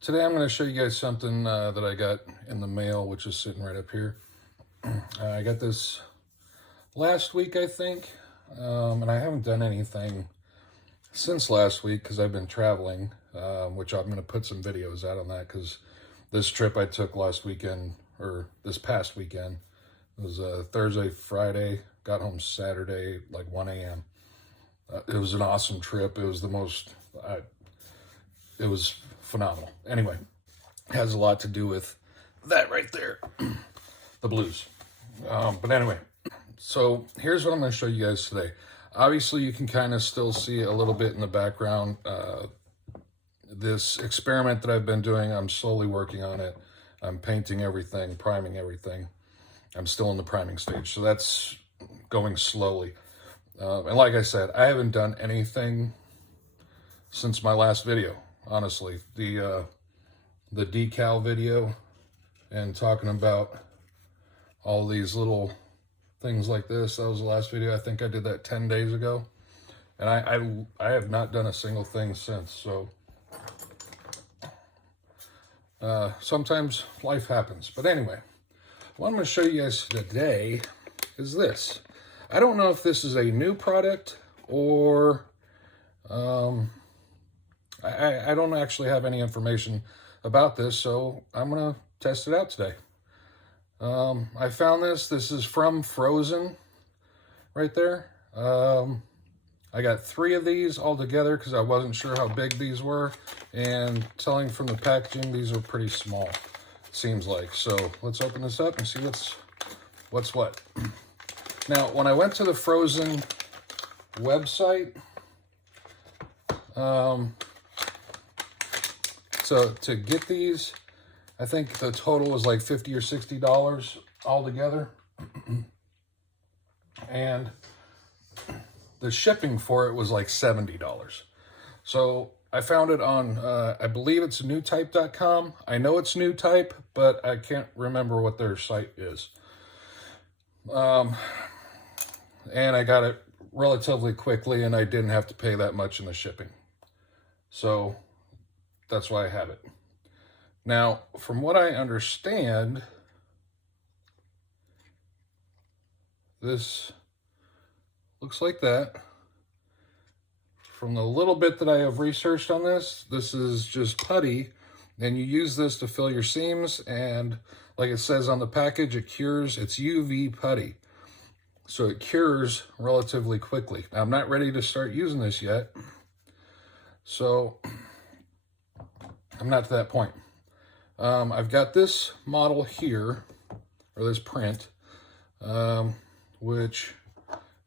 Today I'm going to show you guys something that I got in the mail, which is sitting right up here. I got this last week, I think, and I haven't done anything since last week because I've been traveling, which I'm going to put some videos out on that because this trip I took last weekend, or this past weekend, it was Thursday, Friday, got home Saturday, like 1 a.m. It was an awesome trip. It was it was phenomenal. Anyway, it has a lot to do with that right there, the blues. But anyway, so here's what I'm going to show you guys today. Obviously, you can kind of still see a little bit in the background. This experiment that I've been doing, I'm slowly working on it. I'm painting everything, priming everything. I'm still in the priming stage, so that's going slowly. And like I said, I haven't done anything since my last video, honestly. The decal video and talking about all these little things like this, that was the last video. I think I did that 10 days ago. And I have not done a single thing since, so sometimes life happens. But anyway, what I'm going to show you guys today is this. I don't know if this is a new product or I don't actually have any information about this, so I'm going to test it out today. I found this. This is from Frozen right there. I got 3 of these all together because I wasn't sure how big these were, and telling from the packaging, these are pretty small, it seems like. So let's open this up and see what's what. Now, when I went to the Frozen website, so to get these, I think the total was like $50 or $60 altogether. And the shipping for it was like $70. So I found it on, I believe it's newtype.com. I know it's Newtype, but I can't remember what their site is. And I got it relatively quickly, and I didn't have to pay that much in the shipping. So that's why I have it. Now, from what I understand, this looks like that. From the little bit that I have researched on this, this is just putty, and you use this to fill your seams, and like it says on the package, it cures. It's UV putty, so it cures relatively quickly. Now, I'm not ready to start using this yet, so I'm not to that point. I've got this model here, or this print, which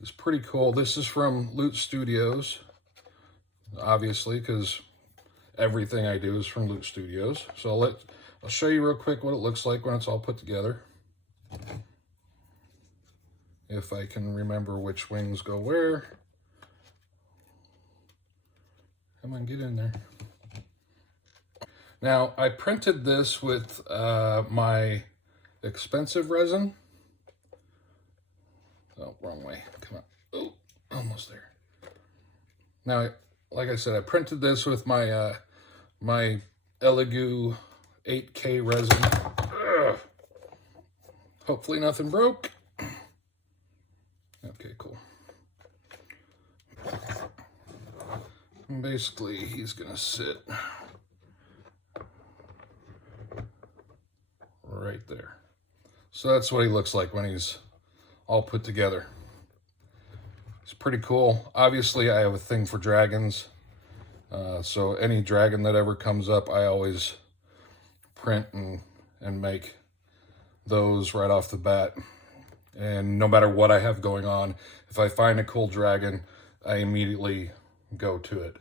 is pretty cool. This is from Loot Studios, obviously, because everything I do is from Loot Studios. So I'll show you real quick what it looks like when it's all put together. If I can remember which wings go where. Come on, get in there. Now, I printed this with my expensive resin. Oh, wrong way. Come on. Oh, almost there. Now, like I said, I printed this with my my Elegoo 8K resin. Ugh. Hopefully nothing broke. Okay, cool. And basically, he's gonna sit right there. So that's what he looks like when he's all put together. It's pretty cool. Obviously, I have a thing for dragons. So any dragon that ever comes up, I always print and make those right off the bat. And no matter what I have going on, if I find a cool dragon, I immediately go to it.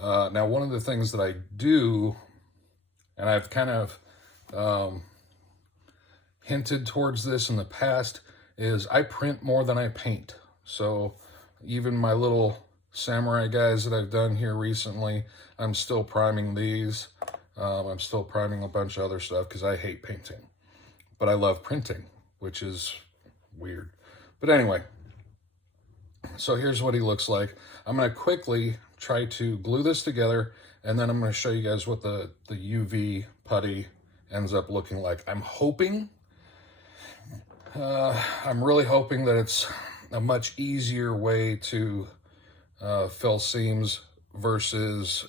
Now, one of the things that I do, and I've kind of hinted towards this in the past, is I print more than I paint. So even my little samurai guys that I've done here recently, I'm still priming these. I'm still priming a bunch of other stuff because I hate painting. But I love printing, which is weird. But anyway, so here's what he looks like. I'm going to quickly try to glue this together and then I'm going to show you guys what the UV putty ends up looking like. I'm really hoping that it's a much easier way to fill seams versus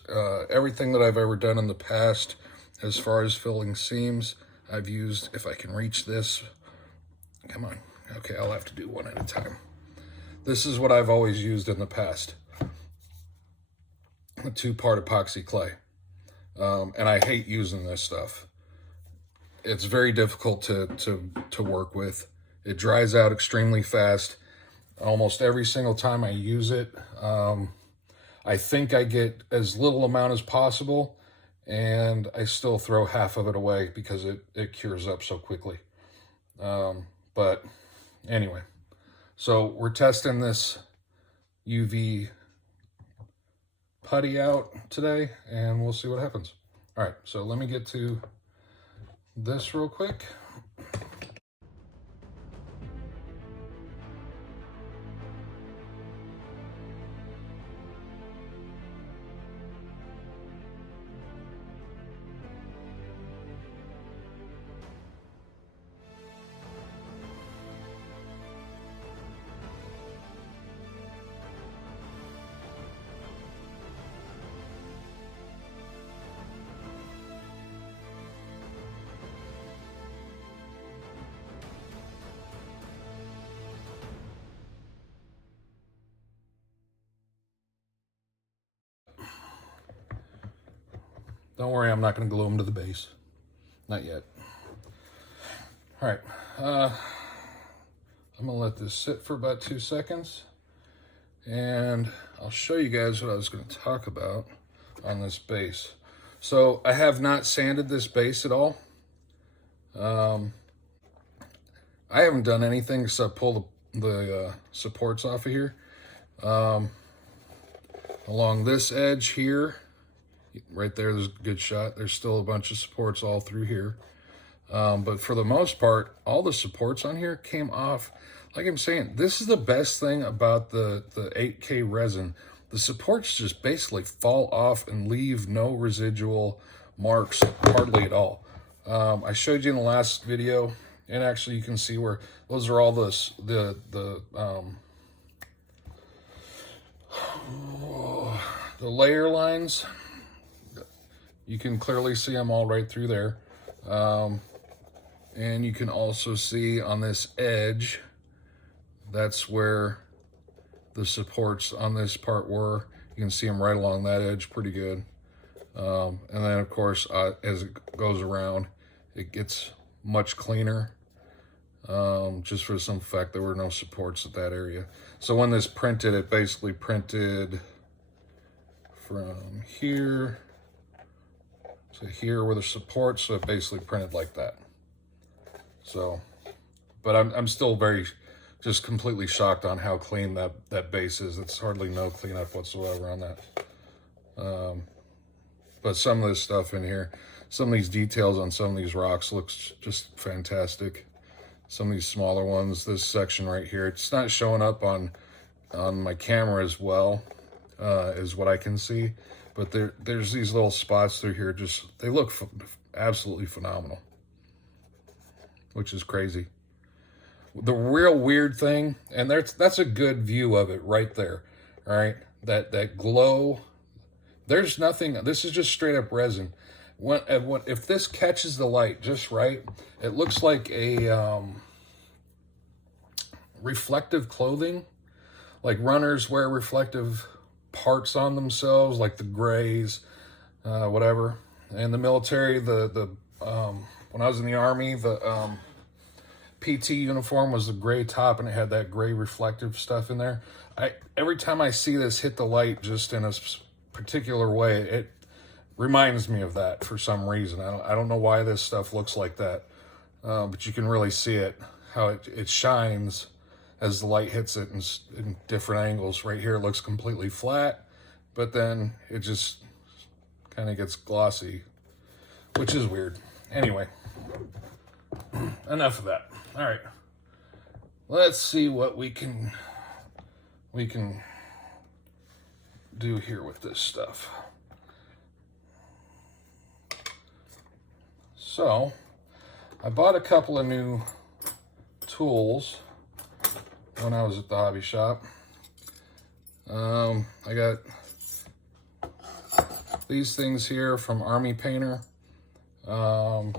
everything that I've ever done in the past as far as filling seams. I've used, if I can reach this, come on, okay, I'll have to do one at a time. This is what I've always used in the past, a 2-part epoxy clay, and I hate using this stuff. It's very difficult to work with. It dries out extremely fast. Almost every single time I use it, I think I get as little amount as possible, and I still throw half of it away because it cures up so quickly. But anyway, so we're testing this UV putty out today, and we'll see what happens. All right, so let me get to this real quick. Don't worry, I'm not going to glue them to the base. Not yet. All right. I'm going to let this sit for about 2 seconds. And I'll show you guys what I was going to talk about on this base. So I have not sanded this base at all. I haven't done anything except pull the supports off of here. Along this edge here, right there's a good shot. There's still a bunch of supports all through here. But for the most part, all the supports on here came off. Like I'm saying, this is the best thing about the 8K resin. The supports just basically fall off and leave no residual marks, hardly at all. I showed you in the last video, and actually you can see where those are all the layer lines. You can clearly see them all right through there. And you can also see on this edge, that's where the supports on this part were. You can see them right along that edge pretty good. And then of course, as it goes around, it gets much cleaner. Just for some fact there were no supports at that area. So when this printed, it basically printed from here to here where the supports, so it basically printed like that. So, but I'm still just completely shocked on how clean that base is. It's hardly no cleanup whatsoever on that. But some of this stuff in here, some of these details on some of these rocks looks just fantastic. Some of these smaller ones, this section right here, it's not showing up on my camera as well as what I can see. But there's these little spots through here, they look absolutely phenomenal, which is crazy. The real weird thing, and that's a good view of it right there, all right? That glow, there's nothing, this is just straight up resin. If this catches the light just right, it looks like a reflective clothing, like runners wear reflective parts on themselves, like the grays, whatever. In the military, when I was in the Army, the PT uniform was the gray top and it had that gray reflective stuff in there. Every time I see this hit the light just in a particular way, it reminds me of that for some reason. I don't know why this stuff looks like that, but you can really see it, how it shines as the light hits it in different angles. Right here it looks completely flat, but then it just kind of gets glossy, which is weird. Anyway, enough of that. All right, let's see what we can do here with this stuff. So I bought a couple of new tools when I was at the hobby shop. I got these things here from Army Painter. I don't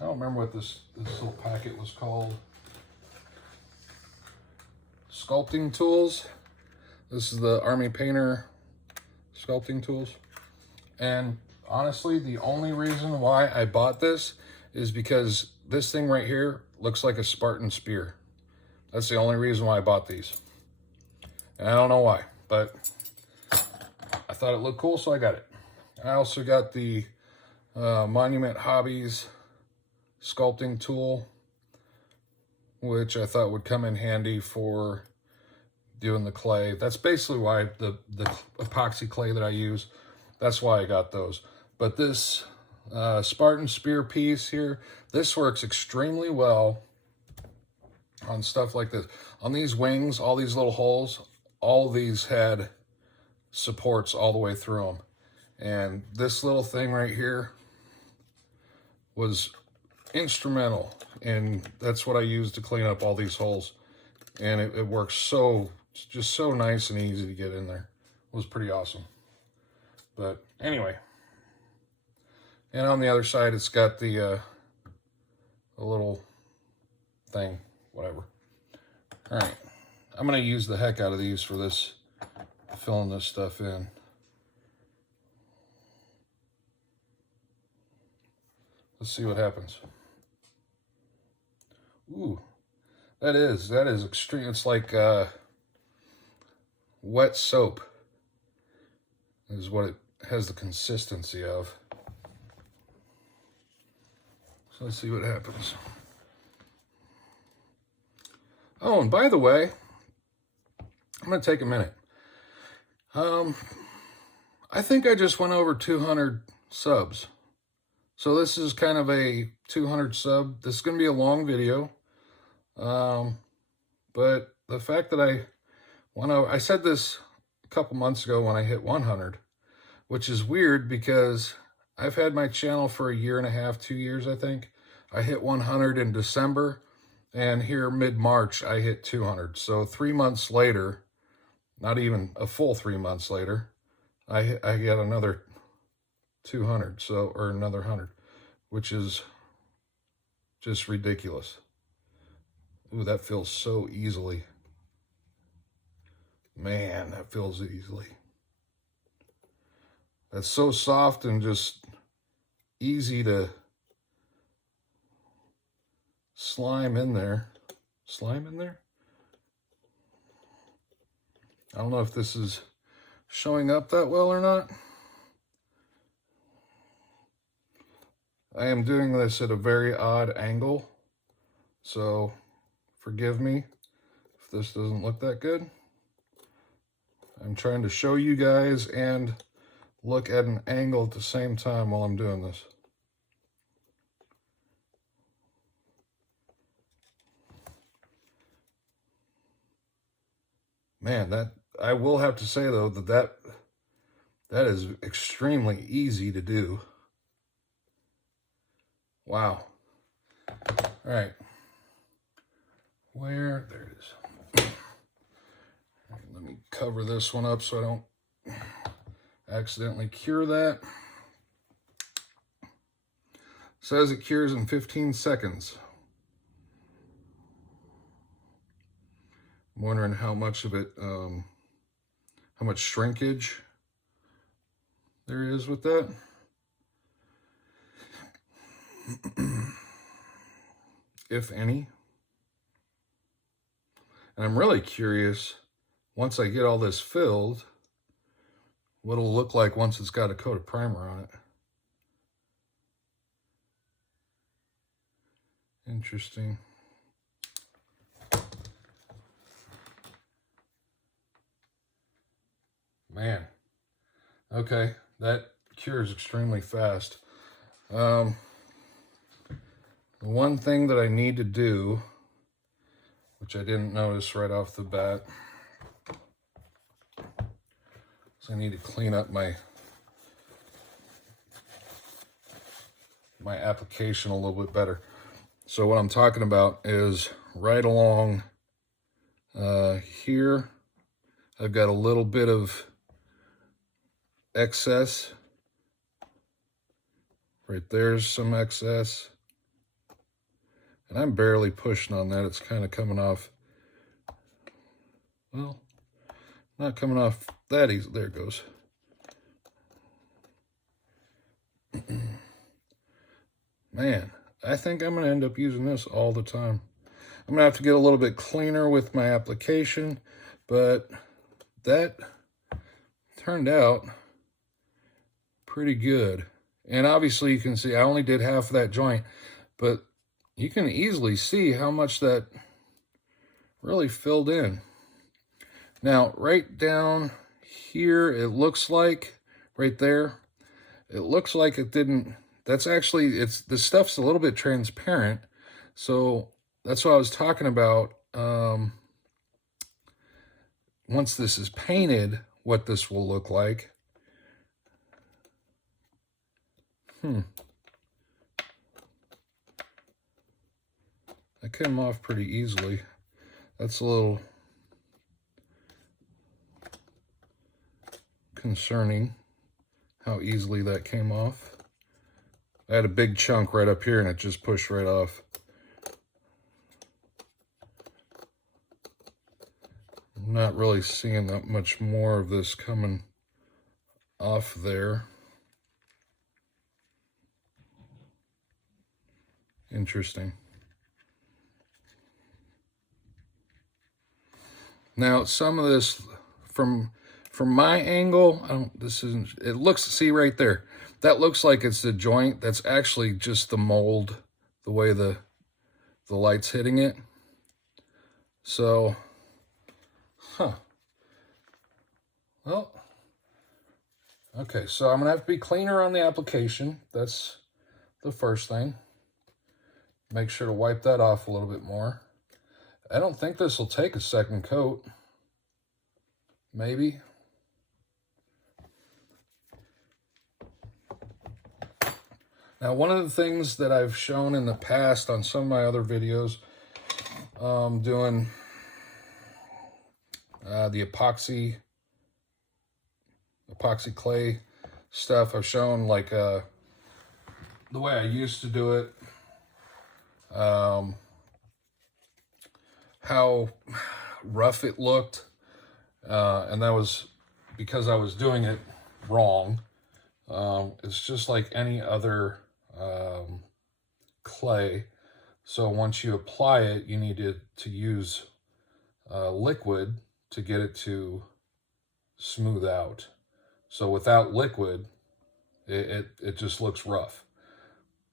remember what this little packet was called. Sculpting tools. This is the Army Painter sculpting tools. And honestly, the only reason why I bought this is because this thing right here looks like a Spartan spear. That's the only reason why I bought these. And I don't know why, but I thought it looked cool, so I got it. I also got the Monument Hobbies sculpting tool, which I thought would come in handy for doing the clay. That's basically why the epoxy clay that I use, that's why I got those. But this Spartan spear piece here, this works extremely well on stuff like this. On these wings, all these little holes, all of these had supports all the way through them. And this little thing right here was instrumental, and that's what I used to clean up all these holes. And it works just so nice and easy to get in there. It was pretty awesome. But anyway, and on the other side, it's got the little thing, whatever. All right, I'm gonna use the heck out of these for this, filling this stuff in. Let's see what happens. Ooh, that is extreme. It's like wet soap is what it has the consistency of. So let's see what happens. Oh, and by the way, I'm gonna take a minute. I think I just went over 200 subs. So this is kind of a 200 sub. This is going to be a long video. But the fact that I said this a couple months ago when I hit 100, which is weird because I've had my channel for a year and a half, 2 years, I think. I hit 100 in December, and here mid-March, I hit 200. So 3 months later, not even a full 3 months later, I get another 200, or another 100, which is just ridiculous. Ooh, that feels so easily. Man, that feels easily. That's so soft and just easy to slime in there. Slime in there? I don't know if this is showing up that well or not. I am doing this at a very odd angle, so forgive me if this doesn't look that good. I'm trying to show you guys and look at an angle at the same time while I'm doing this. Man, that I will have to say though that is extremely easy to do. Wow. All right. There it is. All right, let me cover this one up so I don't accidentally cure that. It says it cures in 15 seconds. I'm wondering how much of it, how much shrinkage there is with that. If any. And I'm really curious, once I get all this filled, what it'll look like once it's got a coat of primer on it. Interesting. Man. Okay, that cures extremely fast. The one thing that I need to do, which I didn't notice right off the bat, is I need to clean up my my application a little bit better. So what I'm talking about is right along here, I've got a little bit of excess. Right there's some excess. And I'm barely pushing on that. It's kind of coming off, well, not coming off that easy. There it goes. Man, I think I'm going to end up using this all the time. I'm going to have to get a little bit cleaner with my application, but that turned out pretty good. And obviously you can see I only did half of that joint, but you can easily see how much that really filled in. Now, right down here, it looks like, right there, it looks like it didn't, that's actually, the stuff's a little bit transparent. So that's what I was talking about. Once this is painted, what this will look like. That came off pretty easily. That's a little concerning how easily that came off. I had a big chunk right up here and it just pushed right off. I'm not really seeing that much more of this coming off there. Interesting. Now, some of this from my angle, this isn't, it looks, see right there, that looks like it's the joint. That's actually just the mold, the way the light's hitting it. So, well, okay, so I'm gonna have to be cleaner on the application. That's the first thing. Make sure to wipe that off a little bit more. I don't think this will take a second coat. Maybe. Now, one of the things that I've shown in the past on some of my other videos, doing the epoxy clay stuff, I've shown like the way I used to do it, how rough it looked, and that was because I was doing it wrong. It's just like any other clay. So once you apply it, you need to use liquid to get it to smooth out. So without liquid, it just looks rough.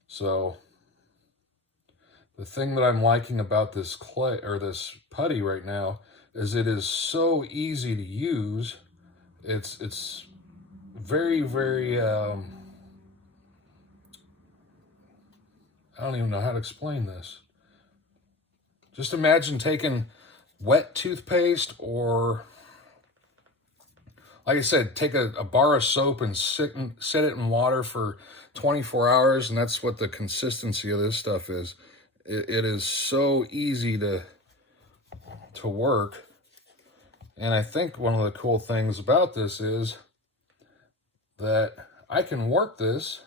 So the thing that I'm liking about this clay or this putty right now is it is so easy to use. It's very, very, I don't even know how to explain this. Just imagine taking wet toothpaste, or like I said, take a bar of soap and set it in water for 24 hours, and that's what the consistency of this stuff is. It is so easy to work. And I think one of the cool things about this is that I can work this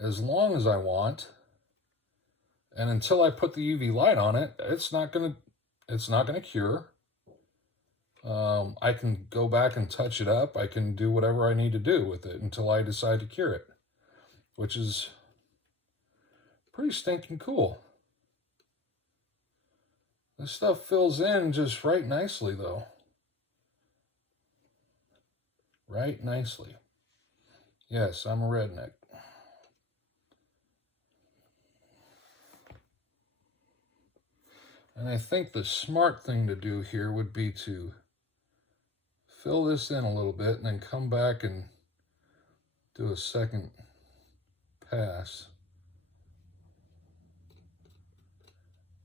as long as I want, and until I put the UV light on it, it's not gonna cure. I can go back and touch it up. I can do whatever I need to do with it until I decide to cure it, which is pretty stinking cool. This stuff fills in just right nicely, though. Right nicely. Yes, I'm a redneck. And I think the smart thing to do here would be to fill this in a little bit and then come back and do a second pass.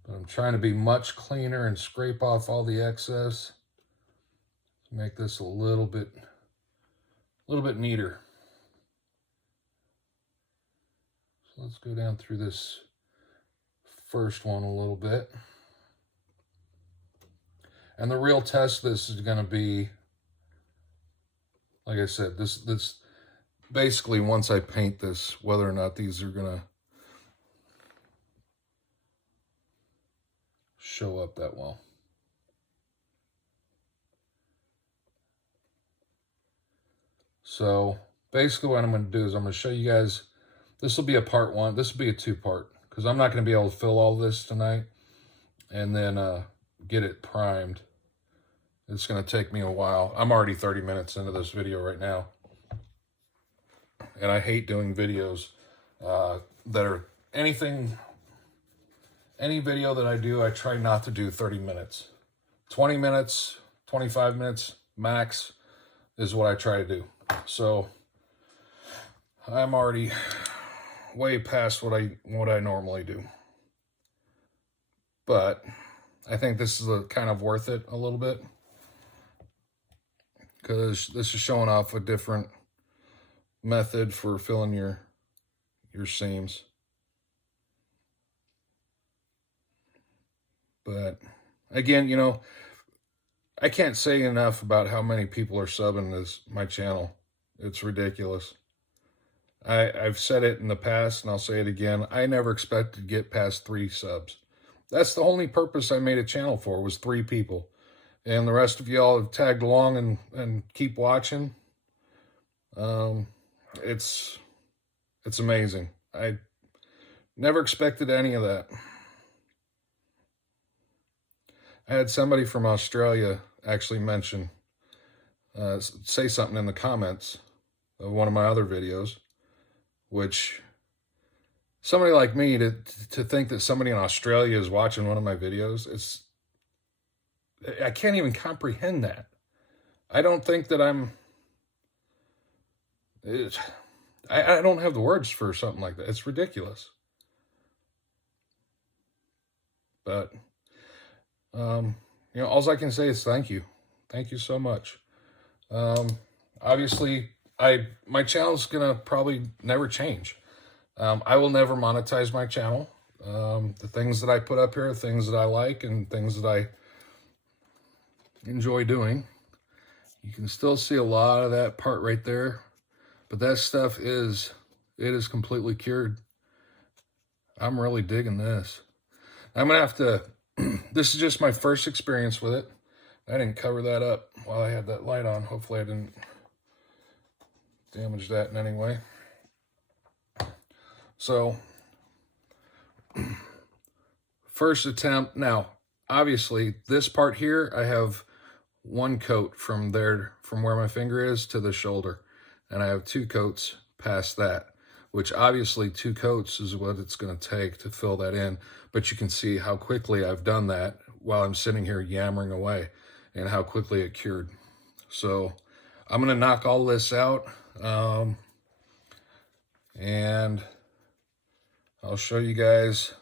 But I'm trying to be much cleaner and scrape off all the excess to make this a little bit neater. So let's go down through this first one a little bit. And the real test of this is going to be, like I said, this basically once I paint this, whether or not these are going to show up that well. So basically what I'm going to do is I'm going to show you guys, this will be a part one, this will be a two-part, because I'm not going to be able to fill all this tonight and then get it primed. It's going to take me a while. I'm already 30 minutes into this video right now. And I hate doing videos that are any video that I do, I try not to do 30 minutes. 20 minutes, 25 minutes max is what I try to do. So I'm already way past what I normally do. But I think this is kind of worth it a little bit, because this is showing off a different method for filling your seams. But again, you know, I can't say enough about how many people are subbing my channel. It's ridiculous. I've said it in the past and I'll say it again. I never expected to get past 3 subs. That's the only purpose I made a channel for, was 3 people. And the rest of y'all have tagged along and keep watching. It's amazing. I never expected any of that. I had somebody from Australia actually say something in the comments of one of my other videos, which somebody like me to think that somebody in Australia is watching one of my videos, I can't even comprehend that. I don't think that I don't have the words for something like that. It's ridiculous. But you know, all I can say is thank you. Thank you so much. Obviously, my channel's gonna probably never change. I will never monetize my channel. The things that I put up here are things that I like and things that I enjoy doing. You can still see a lot of that part right there, but that stuff is completely cured. I'm really digging this. I'm gonna have to, this is just my first experience with it. I didn't cover that up while I had that light on. Hopefully I didn't damage that in any way. So, first attempt. Now, obviously, this part here, I have 1 coat from where my finger is to the shoulder. And I have 2 coats past that, which obviously 2 coats is what it's going to take to fill that in. But you can see how quickly I've done that while I'm sitting here yammering away, and how quickly it cured. So I'm going to knock all this out, and I'll show you guys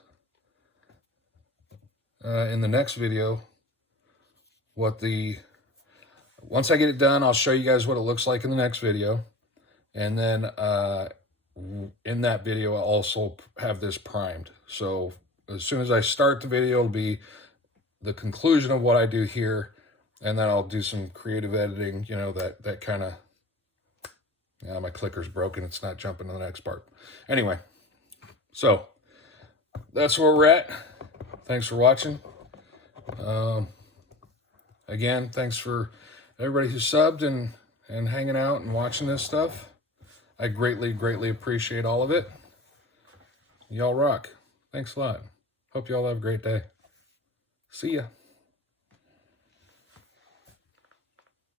in the next video once I get it done, I'll show you guys what it looks like in the next video. And then in that video, I'll also have this primed. So as soon as I start the video, it'll be the conclusion of what I do here. And then I'll do some creative editing, you know, that kind of, yeah, my clicker's broken. It's not jumping to the next part. Anyway, so that's where we're at. Thanks for watching. Again, thanks for everybody who subbed and hanging out and watching this stuff. I greatly, greatly appreciate all of it. Y'all rock. Thanks a lot. Hope y'all have a great day. See ya.